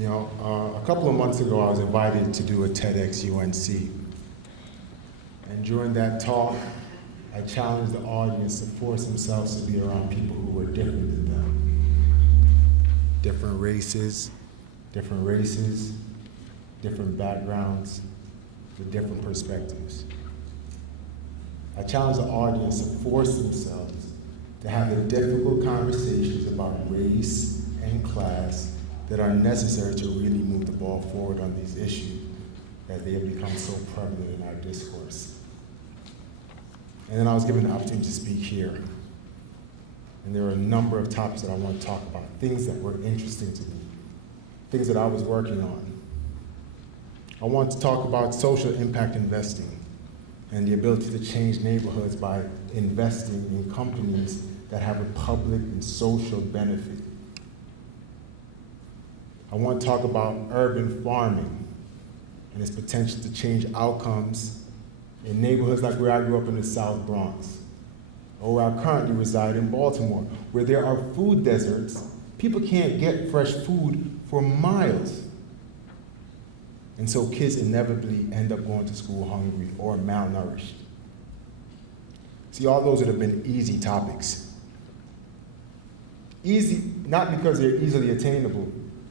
A couple of months ago, I was invited to do a TEDx UNC. And during that talk, I challenged the audience to force themselves to be around people who were different than them. Different races, different backgrounds, with different perspectives. I challenged the audience to force themselves to have the difficult conversations about race and class that are necessary to really move the ball forward on these issues that they have become so prevalent in our discourse. And then I was given the opportunity to speak here. And there are a number of topics that I want to talk about, things that were interesting to me, things that I was working on. I want to talk about social impact investing and the ability to change neighborhoods by investing in companies that have a public and social benefit. I want to talk about urban farming and its potential to change outcomes in neighborhoods like where I grew up in the South Bronx, or where I currently reside in Baltimore, where there are food deserts. People can't get fresh food for miles. And so kids inevitably end up going to school hungry or malnourished. See, all those would have been easy topics. Easy, not because they're easily attainable,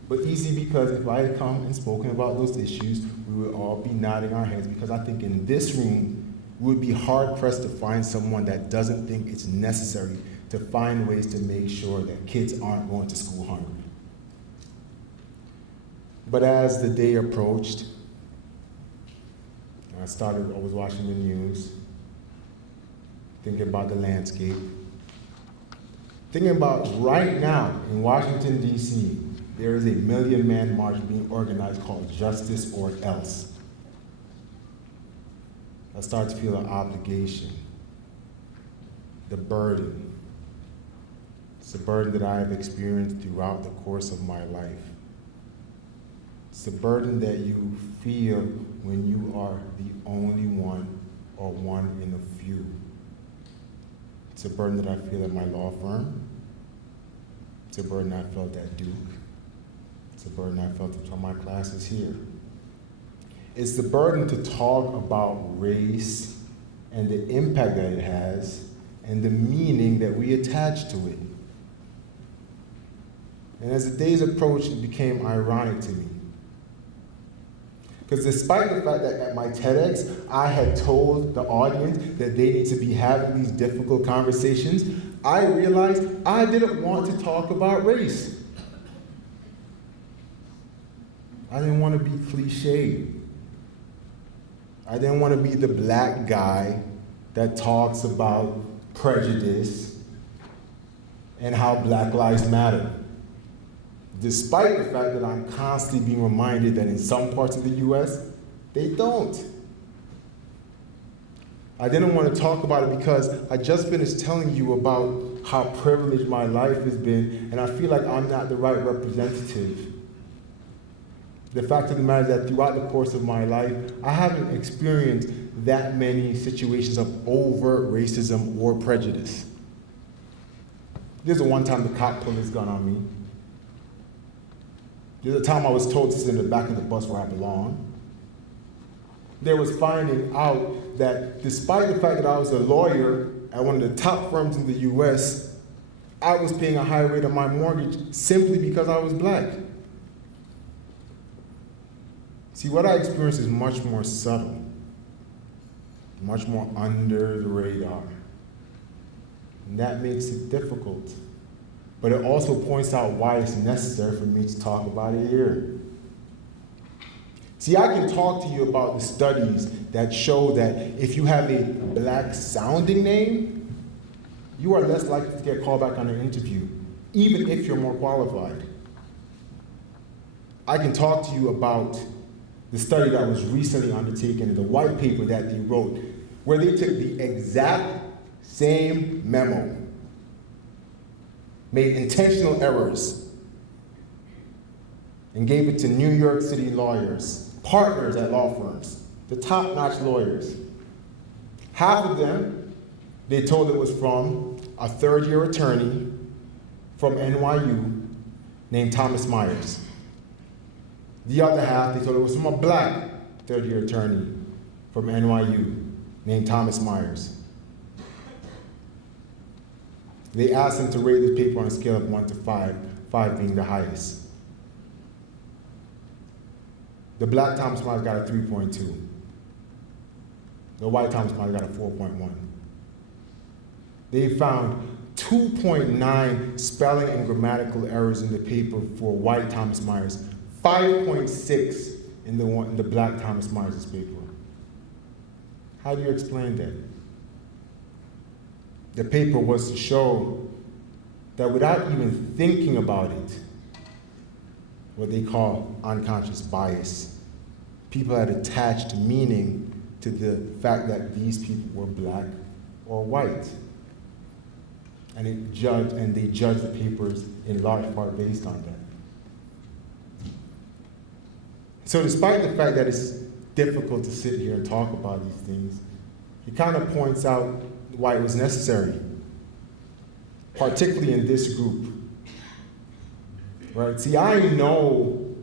but easy because if I had come and spoken about those issues, we would all be nodding our heads, because I think in this room, we would be hard-pressed to find someone that doesn't think it's necessary to find ways to make sure that kids aren't going to school hungry. But as the day approached, I was watching the news, thinking about the landscape, thinking about right now in Washington, D.C., there is a million-man march being organized called Justice or Else. I start to feel an obligation, the burden. It's a burden that I have experienced throughout the course of my life. It's the burden that you feel when you are the only one or one in a few. It's a burden that I feel at my law firm. It's a burden I felt at Duke. It's a burden I felt in my classes here. It's the burden to talk about race and the impact that it has and the meaning that we attach to it. And as the days approached, it became ironic to me. Because despite the fact that at my TEDx, I had told the audience that they need to be having these difficult conversations, I realized I didn't want to talk about race. I didn't want to be cliched. I didn't want to be the black guy that talks about prejudice and how Black Lives Matter. Despite the fact that I'm constantly being reminded that in some parts of the US, they don't. I didn't want to talk about it because I just finished telling you about how privileged my life has been, and I feel like I'm not the right representative. The fact of the matter is that throughout the course of my life, I haven't experienced that many situations of overt racism or prejudice. There's one time the cop pulled his gun on me. There's a time I was told to sit in the back of the bus where I belong. There was finding out that despite the fact that I was a lawyer at one of the top firms in the US, I was paying a high rate on my mortgage simply because I was black. See, what I experienced is much more subtle, much more under the radar. And that makes it difficult. But it also points out why it's necessary for me to talk about it here. See, I can talk to you about the studies that show that if you have a black-sounding name, you are less likely to get called back on an interview, even if you're more qualified. I can talk to you about the study that was recently undertaken, the white paper that they wrote, where they took the exact same memo, made intentional errors, and gave it to New York City lawyers, partners at law firms, the top-notch lawyers. Half of them, they told it was from a third-year attorney from NYU named Thomas Myers. The other half, they thought it was from a black third-year attorney from NYU named Thomas Myers. They asked him to rate the paper on a scale of 1 to 5, 5 being the highest. The black Thomas Myers got a 3.2. The white Thomas Myers got a 4.1. They found 2.9 spelling and grammatical errors in the paper for white Thomas Myers, 5.6 in the black Thomas Myers' paper. How do you explain that? The paper was to show that without even thinking about it, what they call unconscious bias, people had attached meaning to the fact that these people were black or white. And they judged the papers in large part based on that. So despite the fact that it's difficult to sit here and talk about these things, he kind of points out why it was necessary, particularly in this group. Right? See, I know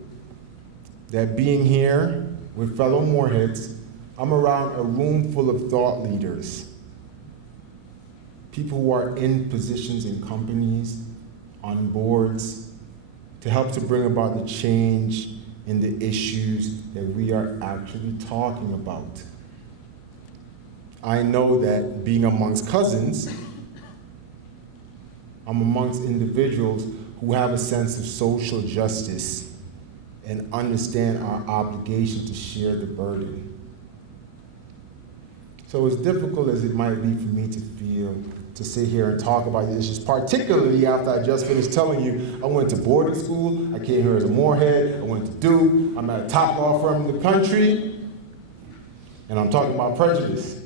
that being here with fellow Moreheads, I'm around a room full of thought leaders, people who are in positions in companies, on boards, to help to bring about the change in the issues that we are actually talking about. I know that being amongst cousins, I'm amongst individuals who have a sense of social justice and understand our obligation to share the burden. So as difficult as it might be for me to sit here and talk about these issues, particularly after I just finished telling you I went to boarding school, I came here as a Morehead, I went to Duke, I'm at a top law firm in the country, and I'm talking about prejudice.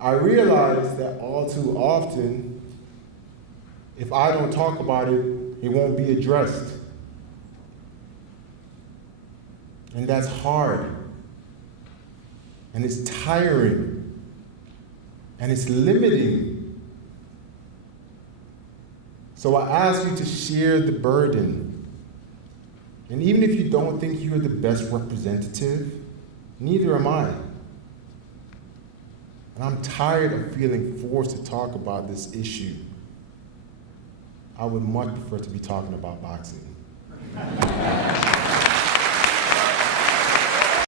I realize that all too often, if I don't talk about it, it won't be addressed. And that's hard. And it's tiring. And it's limiting. So I ask you to share the burden. And even if you don't think you're the best representative, neither am I. And I'm tired of feeling forced to talk about this issue. I would much prefer to be talking about boxing.